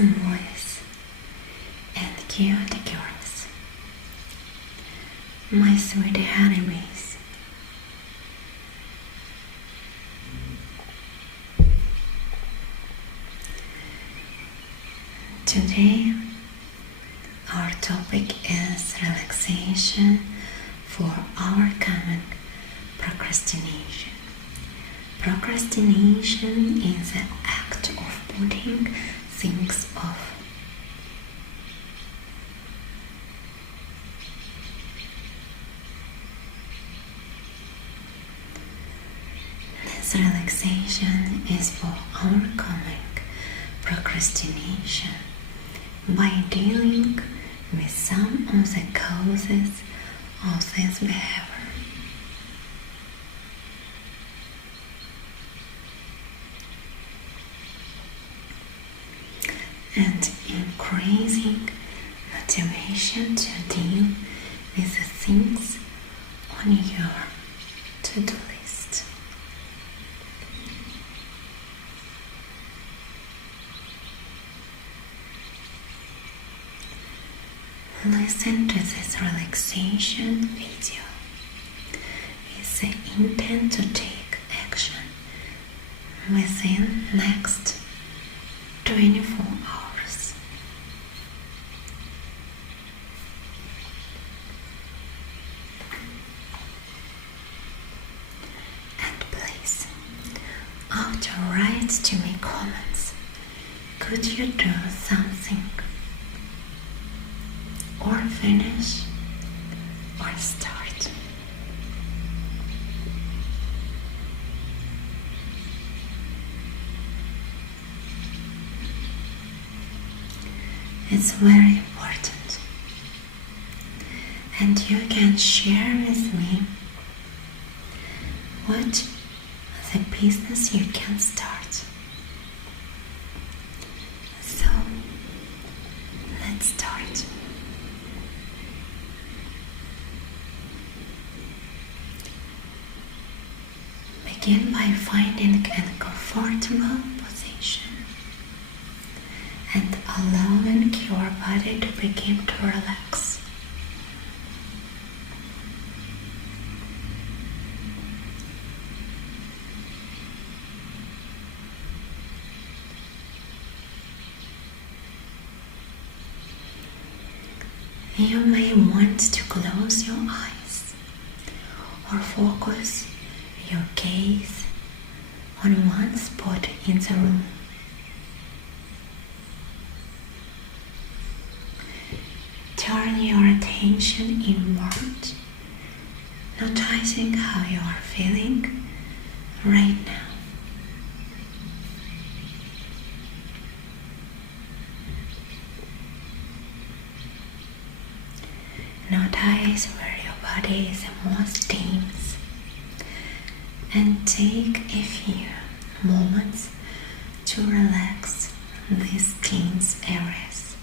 awesome voice and cute girls, my sweet enemies. Today, our topic is relaxation for overcoming procrastination. Procrastination is the act of putting things off. This relaxation is for overcoming procrastination by dealing with some of the causes of this behavior. And increasing motivation to deal with the things on your to-do list. Listen to this relaxation video with the intent to take action within next 24 hours. And please, after write to me comments, could you do something? Or finish, or start. It's very important, and you can share with me what the business you can start. So, let's start. Begin by finding a comfortable position and allowing your body to begin to relax. You may want to close your eyes or focus your gaze on one spot in the room. Turn your attention inward, noticing how you are feeling right now. Notice where your body is the most tense, and take a few moments to relax these tense areas.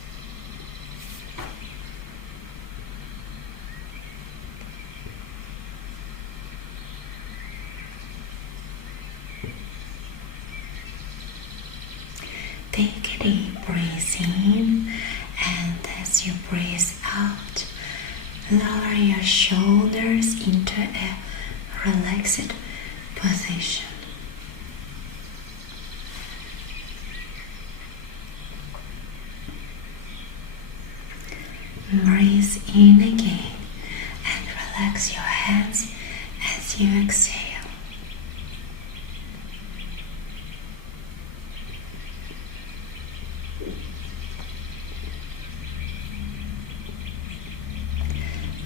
Take a deep breath in, and as you breathe out, lower your shoulders into a relaxed position. Breathe in again and relax your hands as you exhale.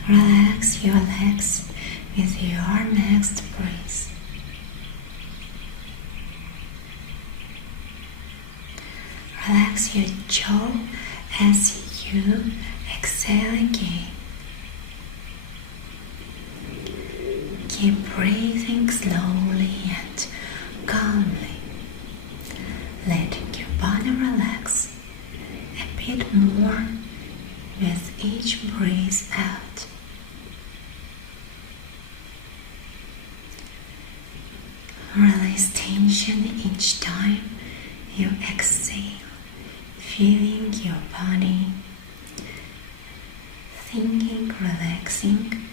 Relax your legs with your next breath. Relax your jaw as you exhale again. Keep breathing slowly and calmly, letting your body relax a bit more with each breath out. Release tension each time you exhale, feeling your body, thinking, relaxing,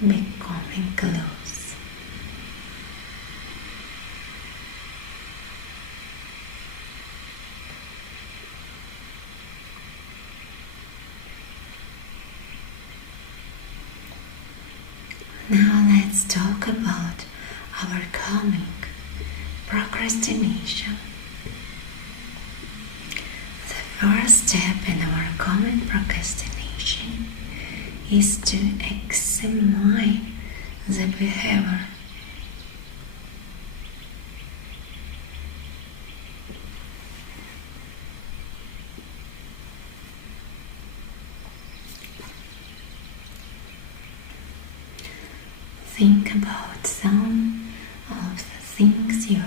becoming close. Now let's talk about our coming procrastination. The first step in our common procrastination is to examine the behavior. Think about some of the things you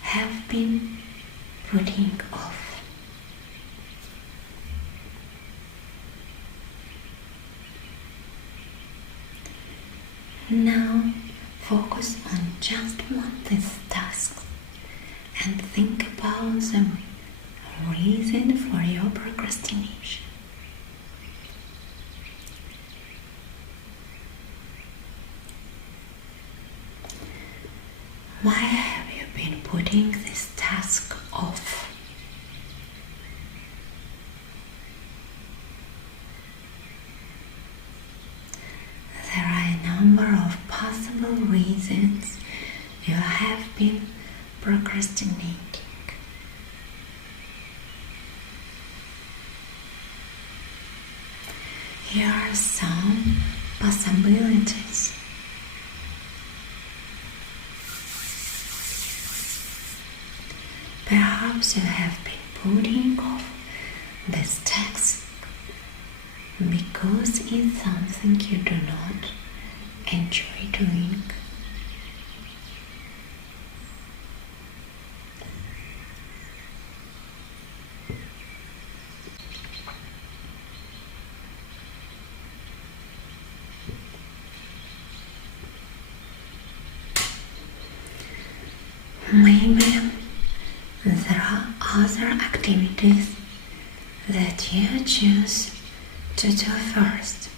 have been putting off. Now focus on just one of these tasks and think about the reason for your procrastination. Why have you been putting this task off? There are a number of possible reasons you have been procrastinating. Here are some possibilities. Perhaps you have been putting off this task because it's something you do not enjoy doing. Maybe there are other activities that you choose to do first,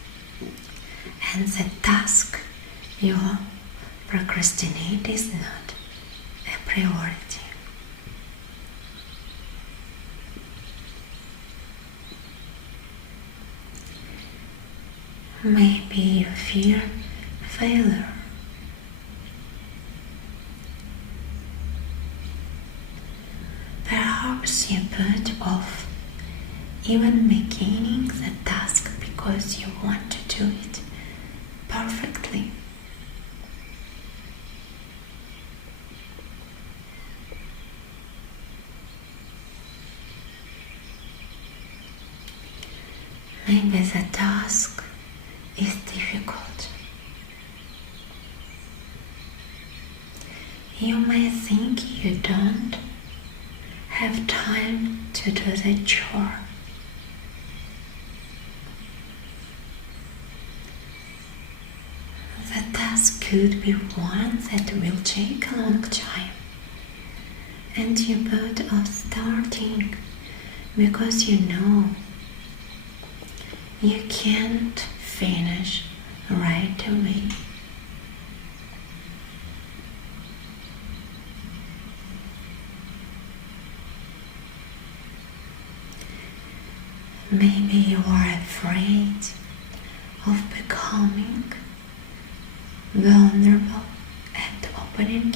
and the task you procrastinate is not a priority. Maybe you fear failure. Perhaps you put off even beginning the task because you want to do it perfectly. Maybe the task is difficult. You may think you don't have time to do the chore. The task could be one that will take a long time, and you put off starting because you know you can't finish right away. Maybe you are afraid of becoming vulnerable and opening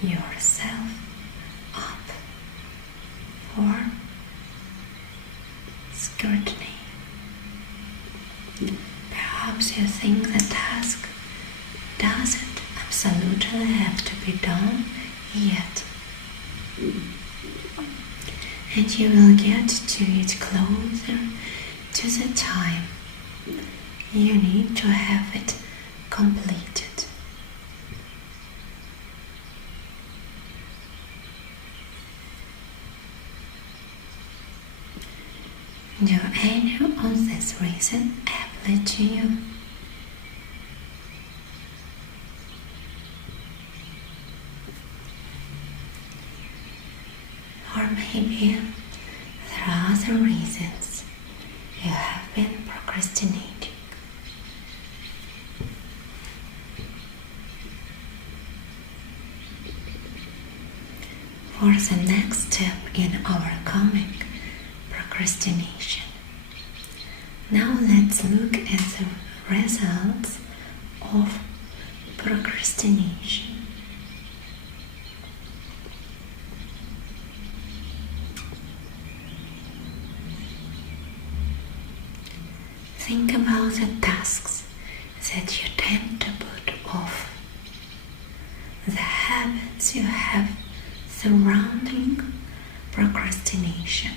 yourself up for scrutiny. Perhaps you think the task doesn't absolutely have to be done yet, and you will get to it closer to the time you need to have it completed. Do any of these reasons apply to you? Or maybe there are other reasons you have been procrastinating. For the next step in overcoming procrastination, now let's look at the results of procrastination. Think about the tasks that you tend to put off, the habits you have surrounding procrastination.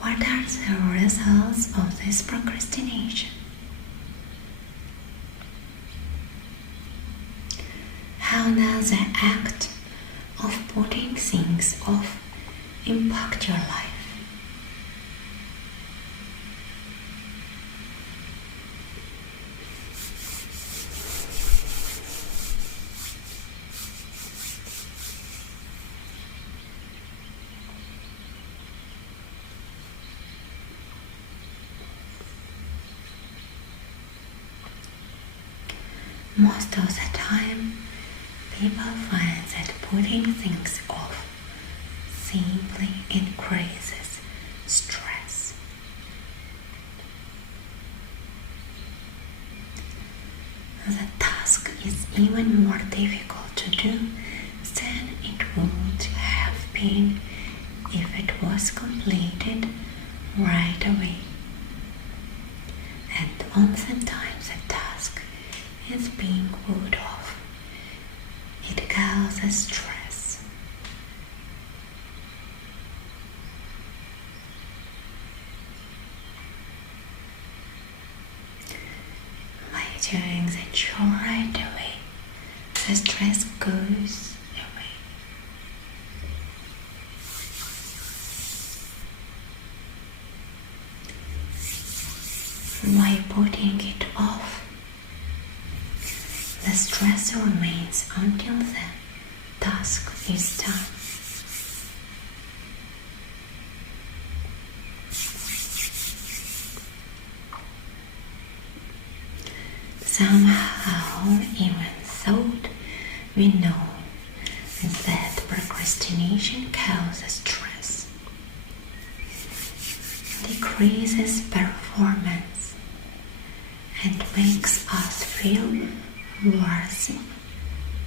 What are the results of this procrastination? How does the act of putting things off impact your life? Most of the time, people find that putting things off simply increases stress. The task is even more difficult to do than it would have been if it was completed right away. And oftentimes the task is being put off. It causes stress. By doing the chore right away, the stress goes away. By putting it off, the stress remains until the task is done. Somehow, even though we know that procrastination causes stress, decreases performance, and makes us feel worthy,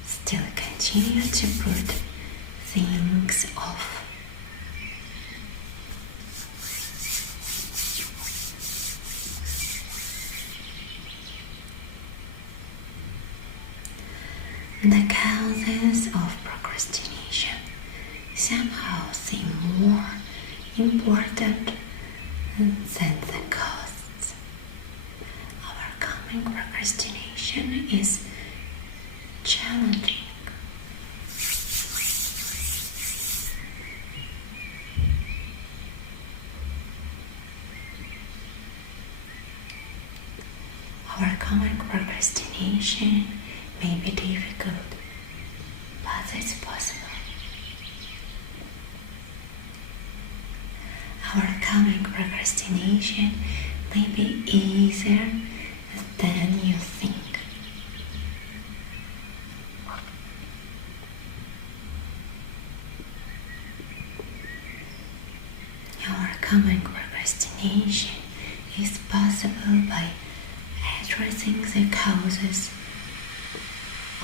still continue to put things off. The causes of procrastination somehow seem more important than the costs. Overcoming procrastination is challenging. Overcoming procrastination may be difficult, but it's possible. Overcoming procrastination may be easier than you think. Overcoming procrastination is possible by addressing the causes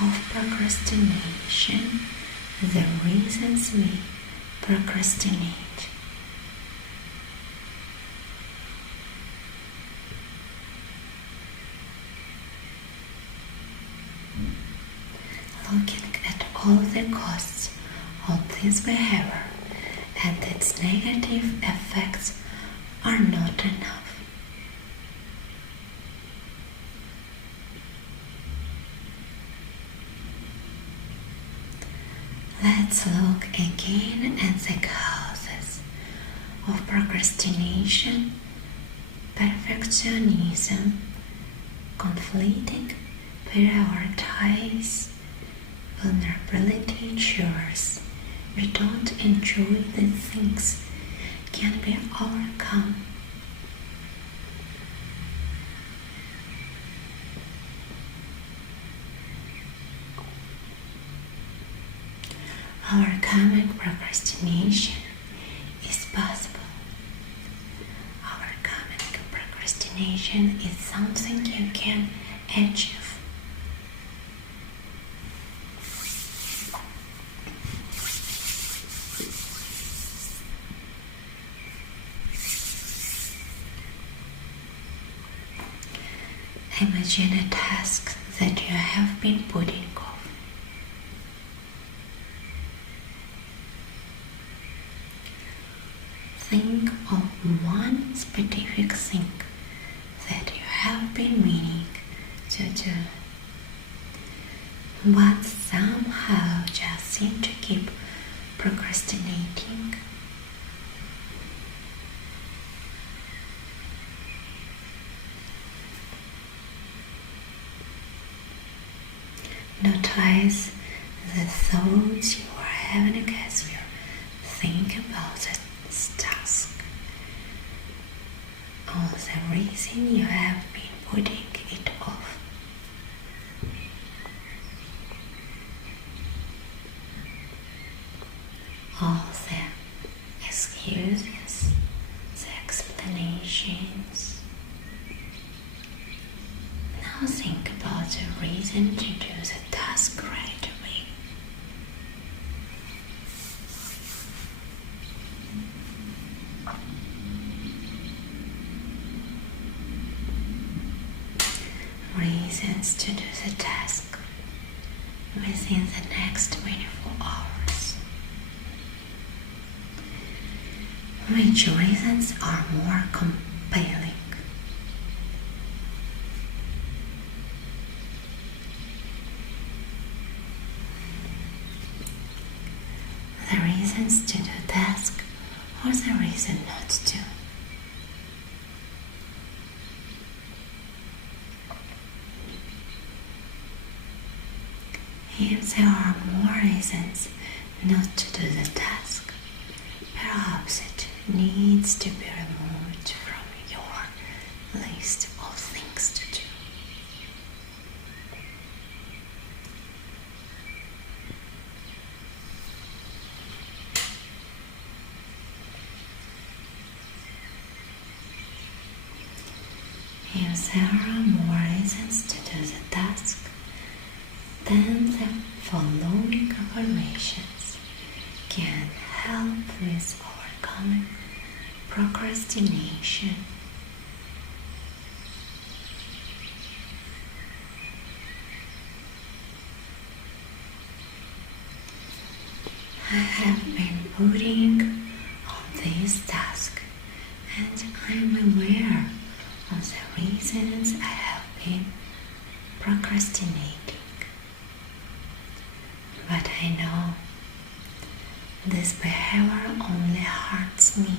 of procrastination, the reasons we procrastinate. Looking at all the costs of this behavior and its negative effects are not enough. Let's look again at the causes of procrastination, perfectionism, conflicting priorities, vulnerability chores we don't enjoy, these things can be overcome. Overcoming procrastination is possible. Overcoming procrastination is something you can achieve. Imagine a task that you have been putting off. Think of one specific thing that you have been meaning to do, but somehow just seem to keep procrastinating. Notice the thoughts you are having as you think about this task, or the reason you have been putting it off. All the excuses, the explanations. Now think about the reason to do the task right away. Reasons to do the task within the next 24 hours. Which reasons are more compelling? The reasons to do task or the reason not to? If there are more reasons not to do the task, perhaps it needs to be removed from your list of things to do. If there are more reasons to do the task, then the following affirmations can help with overcoming procrastination. I have been putting on this task, and I'm aware of the reasons I have been procrastinating. But I know this behavior only hurts me.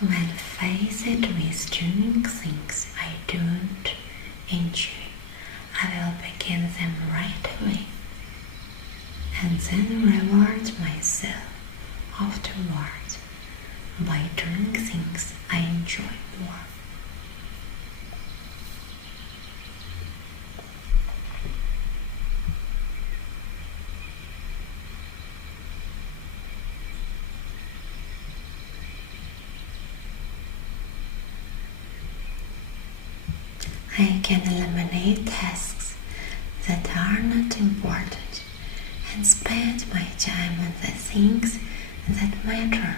When faced with doing things I don't enjoy, I will begin them right away and then reward myself afterwards by doing things I enjoy more. I can eliminate tasks that are not important and spend my time on the things that matter.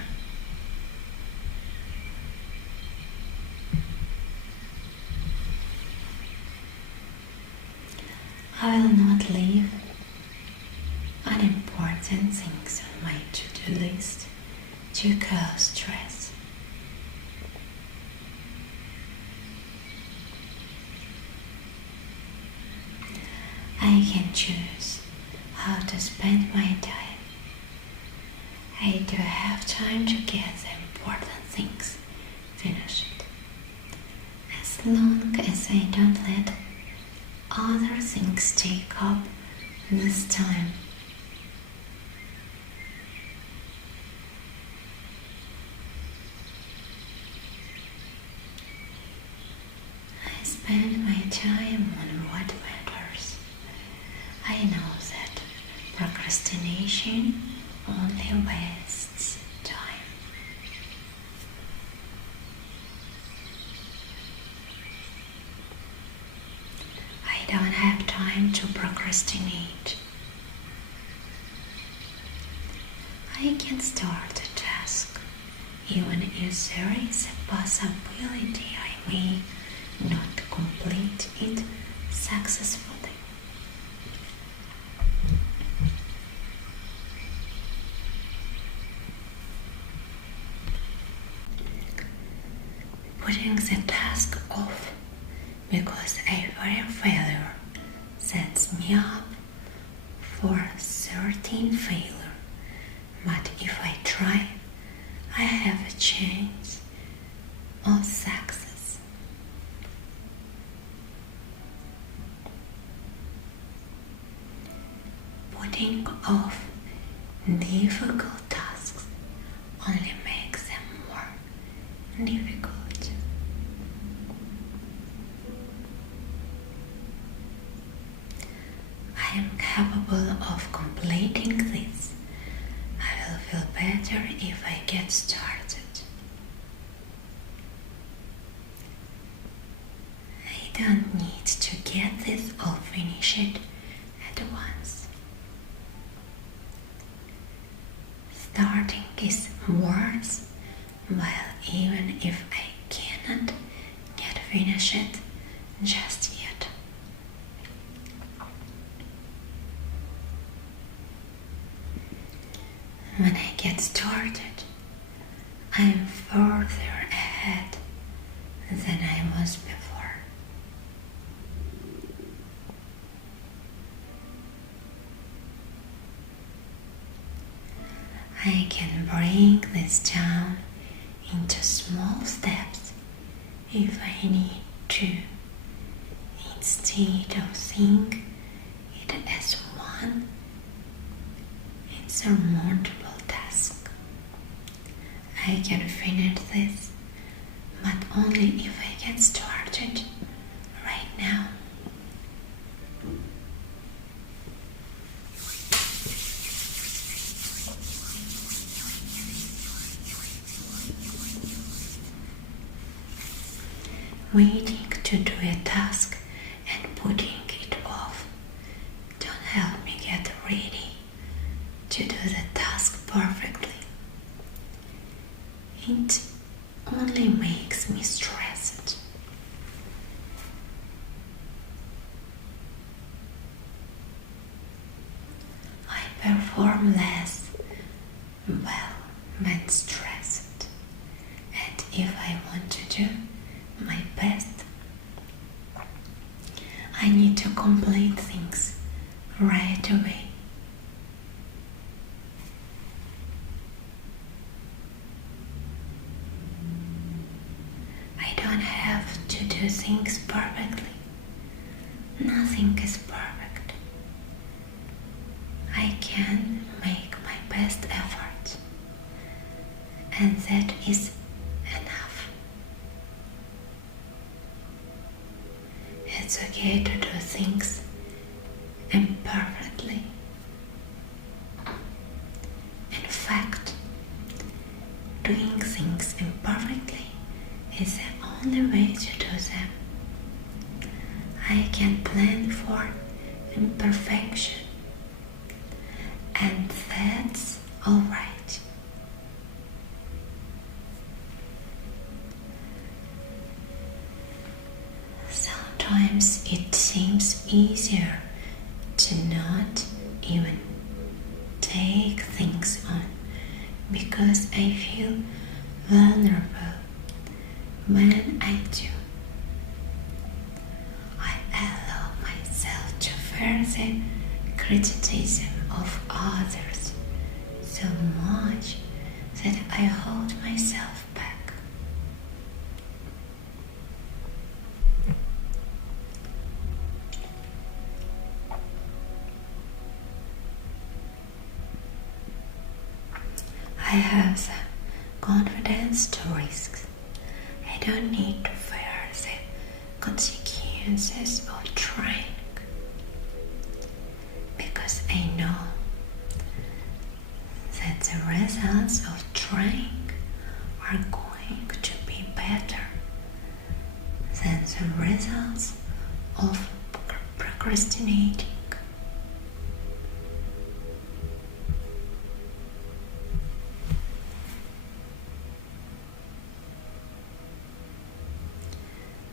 I will not leave unimportant things on my to-do list to cause stress. I can choose how to spend my time. I do have time to get the important things finished, as long as I don't let other things take up this time. I spend my time on what matters. I know that procrastination only wastes time. I don't have time to procrastinate. I can start a task even if there is a possibility I may not complete it successfully. Putting the task off because I fear failure sets me up for certain failure. But if I try, I have a chance of success. Putting off difficult tasks only makes them more difficult. I am capable of completing this. I will feel better if I get started. I don't need to get this all finished at once. Starting is worse, while even if I cannot get finished just yet. When I get started, I am further ahead than I was before. I can break this down into small steps if I need to, instead of seeing it as one insurmountable task. I can finish this, but only if I get started right now. Waiting to do a task and putting it off don't help me get ready to do the task perfectly. It only makes me stressed. I perform less well when stressed, and if I want to do my best, I need to complete things right away. I don't have to do things perfectly. Nothing is perfect. I can make my best effort, and that is enough. It's okay to do things imperfectly. In fact, doing things imperfectly is the only way to do them. I can plan for imperfection, and that's alright. Sometimes it seems easier to not even take things on because I feel vulnerable when I do. I allow myself to further criticism others so much that I hold myself back. I have the confidence to risk. I don't need to fear the consequences of trying, because I know that the results of trying are going to be better than the results of procrastinating.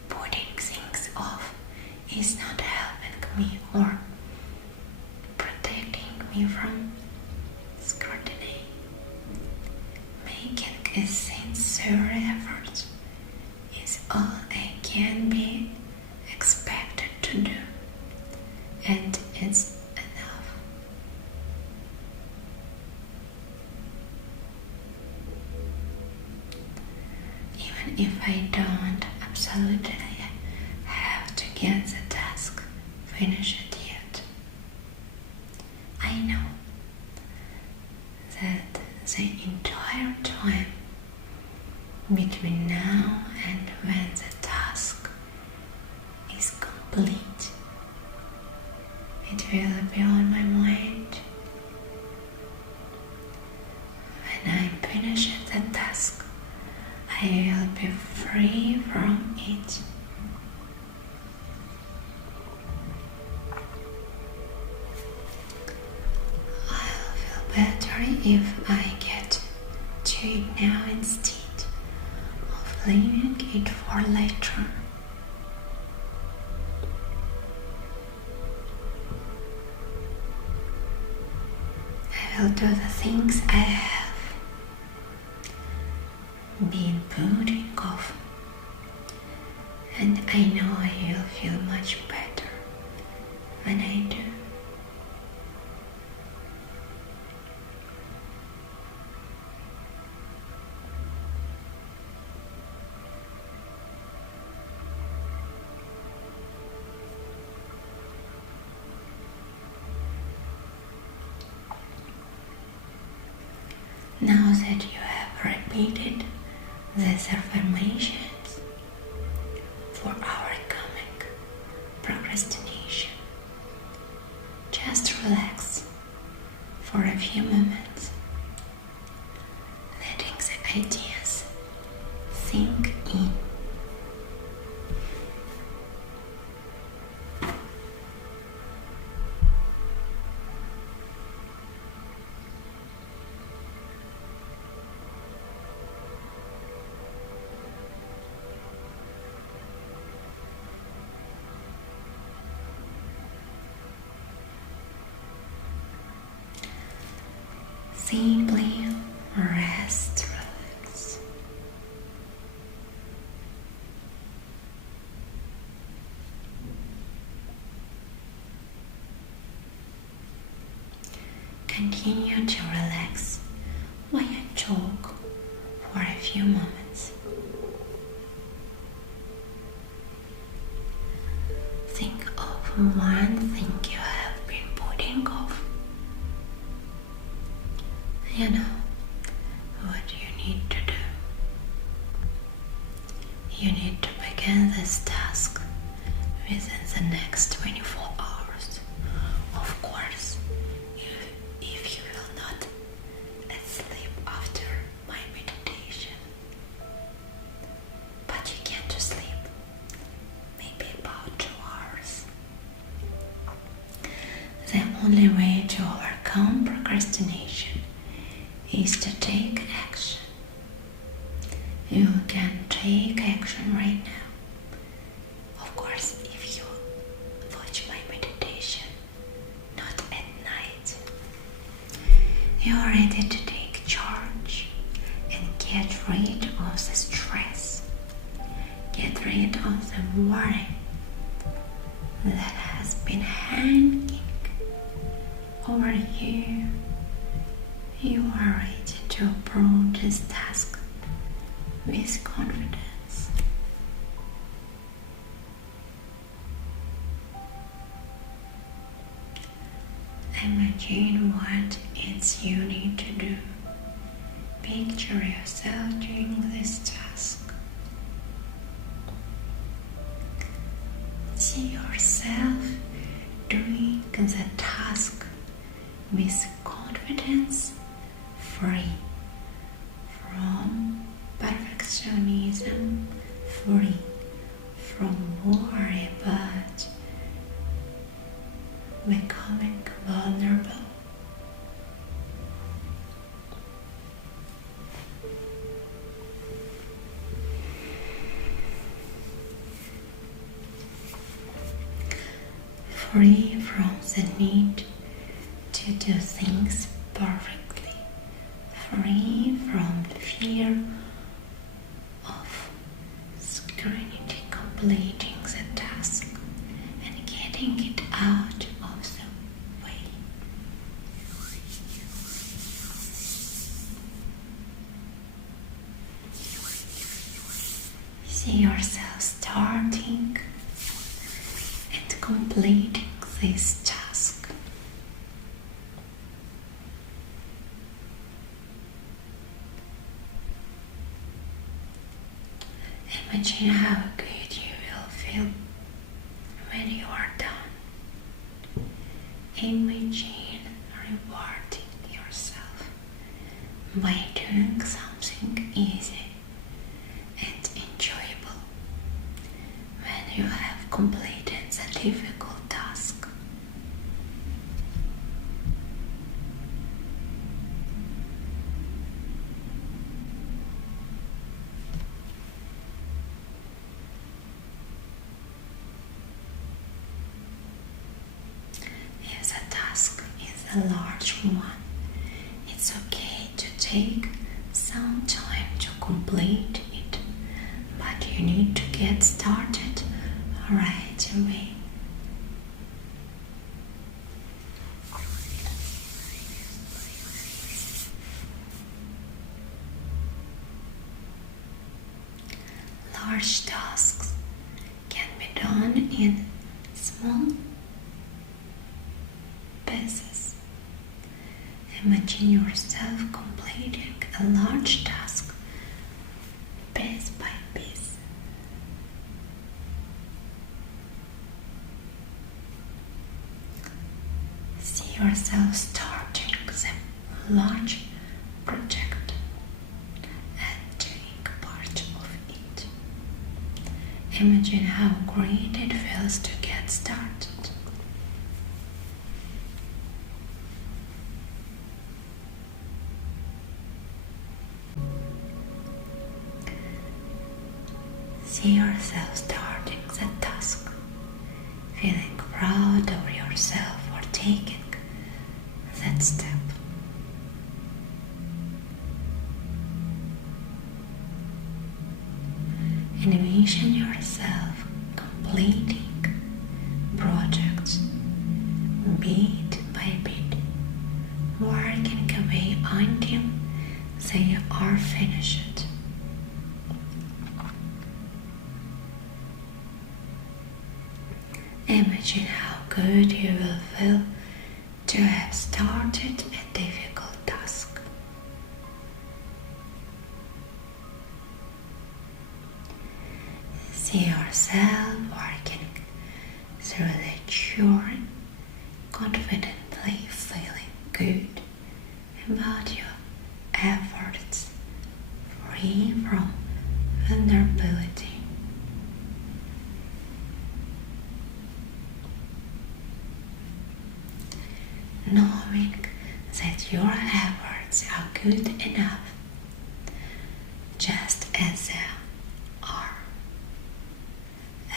Putting things off is not helping me or protecting me from scrutiny. Making a sincere effort is all I can be expected to do, and it's enough. Even if I don't absolutely have to get the task finished yet, I know that the entire time between now and when the task is complete, it will be on my mind. When I finish the task, I will be free from it. I'll feel better if I get to it now instead of leaving it for later. I will do the things I have been putting off, and I know I will feel much better when I do. Now that you have repeated these affirmations for overcoming procrastination, just relax for a few moments, letting the ideas sink in. Simply rest, relax. Continue to relax while you talk for a few moments. Think of one thing you have been putting off. You know what you need to do. You need to begin this task within the next 24 hours. Of course, if you will not sleep after my meditation. But you get to sleep maybe about 2 hours. The only way to overcome procrastination is to take action. You can take action right now. Of course, if you watch my meditation, not at night. You are ready to take charge and get rid of the stress. Get rid of the worry that has been hanging over you this task with confidence. Imagine what it's you need to do. Picture yourself doing this task. See yourself doing the task with confidence, free from perfectionism, free from worry about becoming vulnerable. Free from the need to do things perfectly, free from the fear of screening, completing the task and getting it out of the way. See yourself starting and completing this task. Imagine how good you will feel when you are done. Imagine rewarding yourself by doing something easy and enjoyable when you have completed the difficult task. If the task is a large one, it's okay to take some time to complete it, but you need to get started right away. Large tasks can be done in small pieces. Imagine yourself completing a large task piece by piece. See yourself starting the large project and doing part of it. Imagine how great it feels to get started. See yourself starting the task, feeling proud of yourself for taking that step. Envision yourself completing projects bit by bit, working away until they are finished. Imagine how good you will feel to have started a difficult task. See yourself working through the chore, confidently feeling good about your efforts, free from vulnerability. Knowing that your efforts are good enough, just as they are.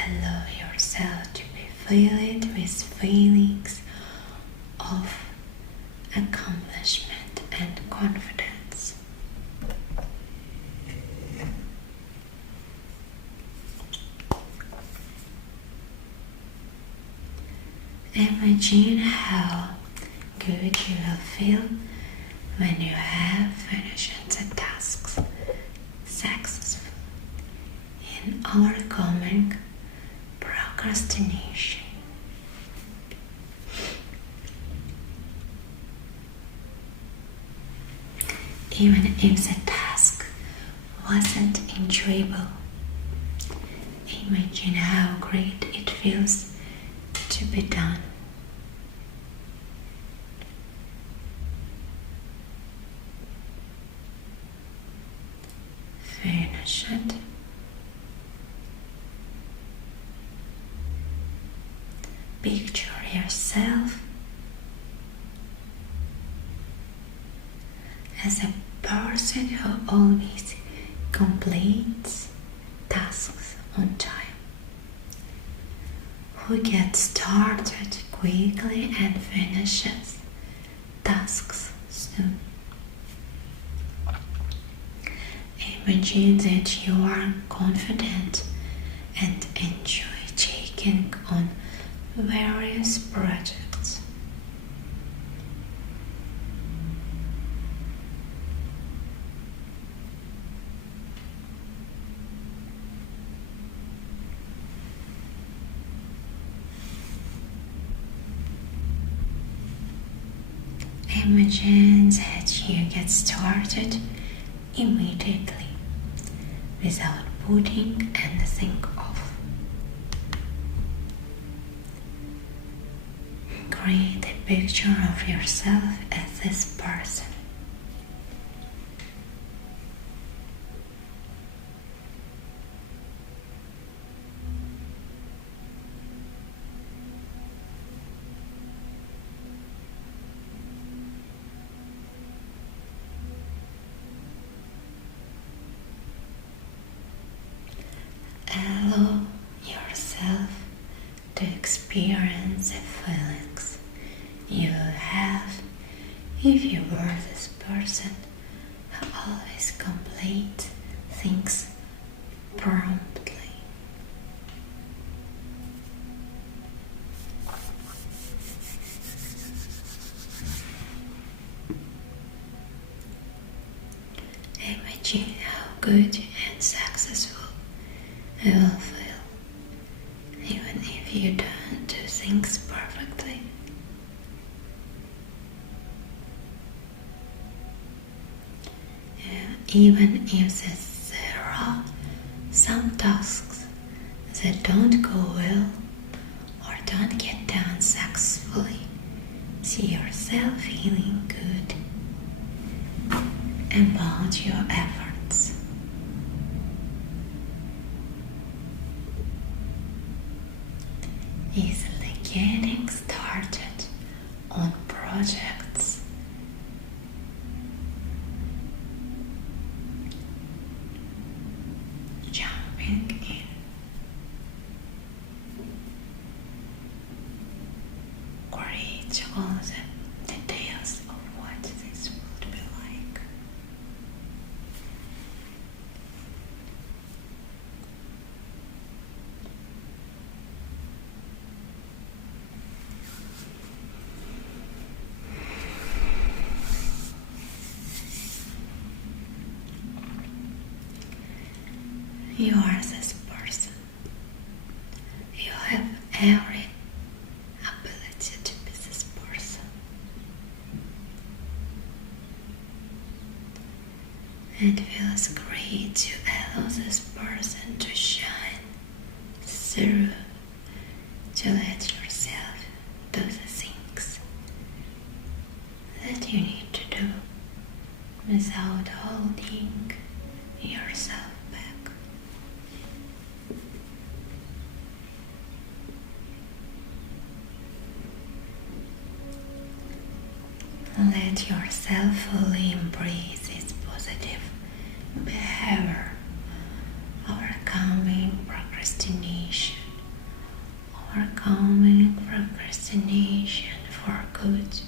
Allow yourself to be filled with feelings of accomplishment and confidence. Imagine how good you will feel when you have finished the tasks successfully in overcoming procrastination. Even if the task wasn't enjoyable, imagine how great it feels to be done. Finish it. Picture yourself as a person who always completes tasks on time, who gets started quickly and finishes tasks soon. Imagine that you are confident and enjoy taking on various projects. Imagine that you get started immediately without putting anything off. Create a picture of yourself as this person. Allow yourself to experience the feelings you have if you were this person who always completes things promptly. Imagine how good and successful you will feel, even if you don't do things perfectly. Even if there are some tasks that don't go well or don't get done successfully, see yourself feeling good about your efforts. Easily getting started on projects. Jumping in. Create all the details of what this would be like. You are this person. You have every ability to be this person. It feels great to allow this person to shine through, to let yourself do the things that you need to do without holding yourself back. Let yourself fully embrace this positive behavior, overcoming procrastination for good.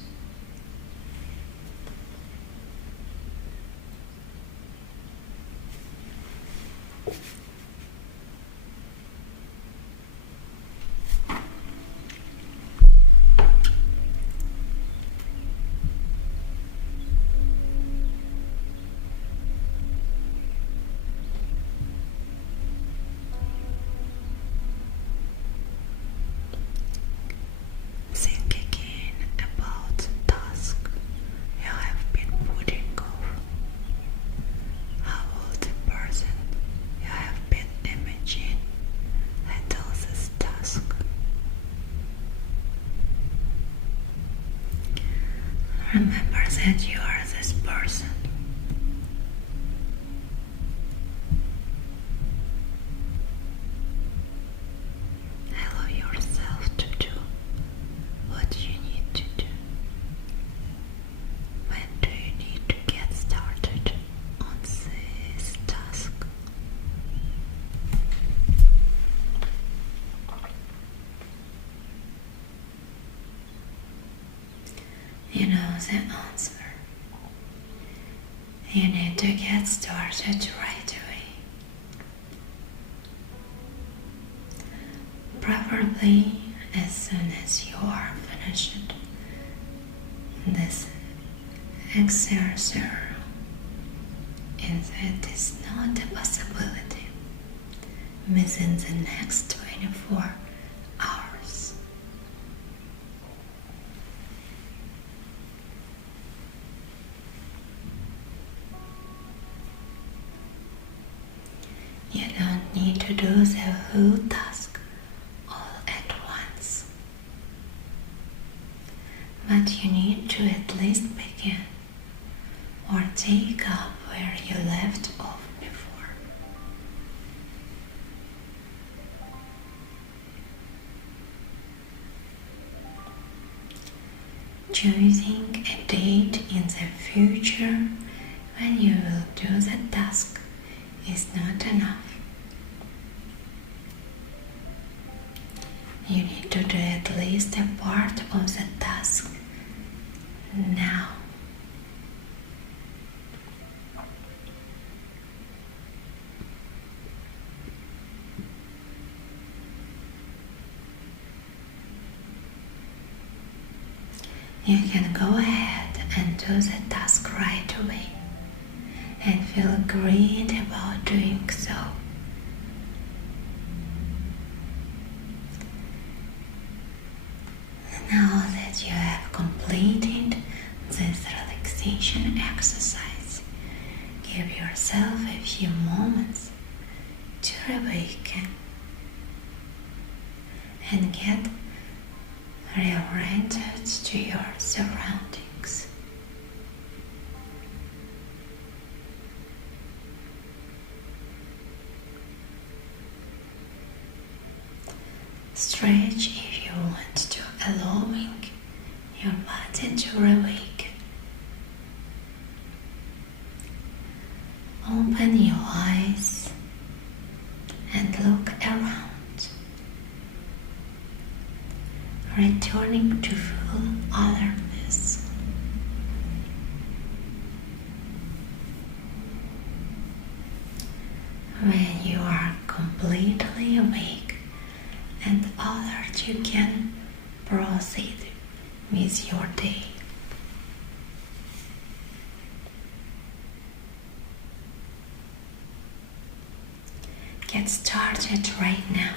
that you are this person. Allow yourself to do what you need to do. When do you need to get started on this task? You know the answer. You need to get started right away. Preferably as soon as you are finished this exercise, and that is not a possibility within the next 24 hours. You don't need to do the whole task all at once, but you need to at least begin or take up where you left off before. Choosing a date in the future when you will do the task is not enough. You need to do at least a part of the task now. You can go ahead and do the task right away and feel great about doing so. Now that you have completed this relaxation exercise, give yourself a few moments to awaken and get reoriented to your surroundings. Stretch if you want to, allowing your body to awaken. Open your eyes and look around, returning to full alertness. When you are completely awake and alert, you can proceed with your day. Get started right now.